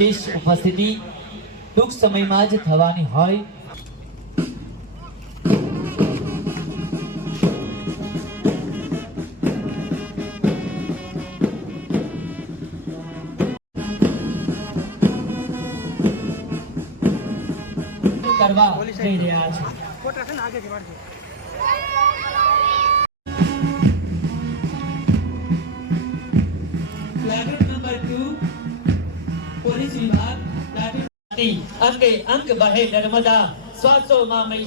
ઉપસ્થિતિ ટૂંક સમયમાં જ થવાની હોય કરવા જઈ રહ્યા છે। पुलिस विभाग अंगे अंग बहे नर्मदा स्वासो मामई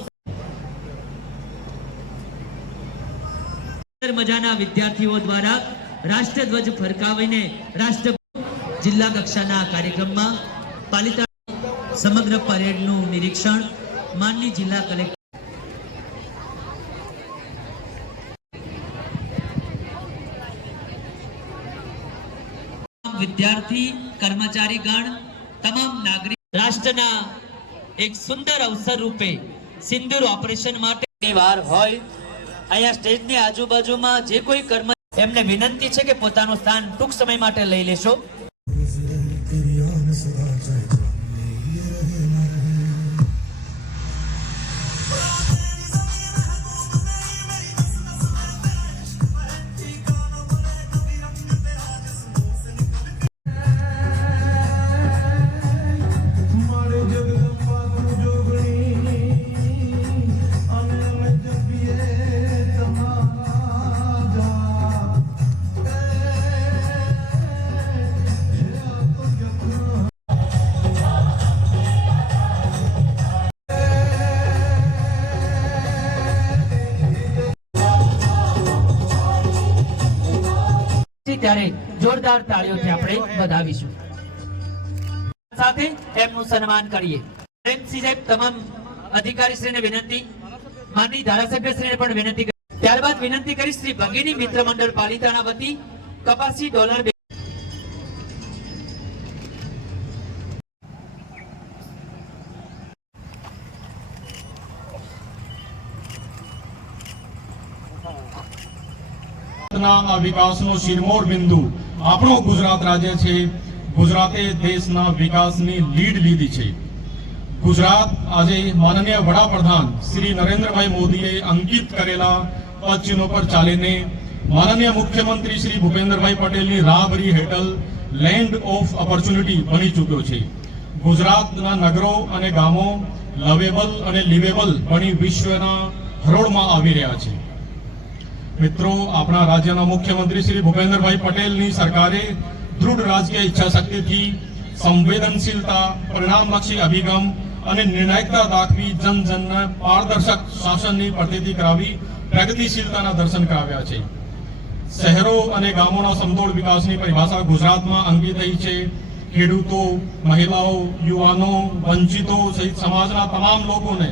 मजाना विद्यार्थीओ द्वारा राष्ट्रध्वज फरकावीने राष्ट्र जिल्ला कक्षाना कार्यक्रममां पालिताणा समग्र परेडनुं निरीक्षण माननीय जिल्ला कलेक्टर विद्यार्थी कर्मचारी गण तमाम नागरिक राष्ट्रना एक सुंदर अवसर रूपे सिंदूर ऑपरेशन माटे वार होय अहींया स्टेजनी आजूबाजूमां जे कोई कर्म एमने विनंती छे के पोतानुं स्थान टूंक समय माटे लई लेशो। ત્યારે જોરદાર તાળીઓથી આપણે વધાવીશું સાથે એમનું સન્માન કરીએ। પ્રેમસિંહ સાહેબ તમામ અધિકારીશ્રીને વિનંતી માનનીય ધારાસભ્યશ્રીને પણ વિનંતી ત્યારબાદ વિનંતી કરી શ્રી ભગીની મિત્ર મંડળ પાલિતાણા વતી કપાસી ડોલર विकासनो शिरमोर बिंदु आपणो गुजरात राज्य छे। गुजराते देशना विकासनी लीड लीधी छे। गुजरात आज माननीय वडाप्रधान श्री नरेन्द्रभाई मोदीए अंकित करेला पदचिन्हों पर चालीने माननीय मुख्यमंत्री Shri Bhupendrabhai पटेलनी राहबरी हेठळ land of opportunity बनी चूक्यो छे। गुजरातना नगरो अने गामो लवेबल अने लिवेबल बनी विश्वना हरोळमां आवी रह्या छे। मित्रों अपना राज्यना मुख्यमंत्री श्री भूपेन्द्रभाई पटेल सरकारे दृढ़ राजकीय इच्छाशक्ति थी संवेदनशीलता परिणामलक्षी अभिगम और निर्णायकता दाखवी जन जन पारदर्शक शासन की प्रतीति करावी प्रगतिशीलता दर्शन कराव्या छे। शहरों और गामों समतोल विकास की परिभाषा गुजरात में अंकित थई छे। खेडूतों महिलाओं युवानों वंचितों सहित समाजना तमाम लोगों ने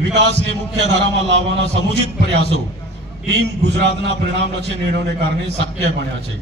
विकास की मुख्य धारा में लाववाना समुचित प्रयासों टीम गुजरातना परिणामलक्षी निर्णयों ने कारणे शक्य बन्या छे।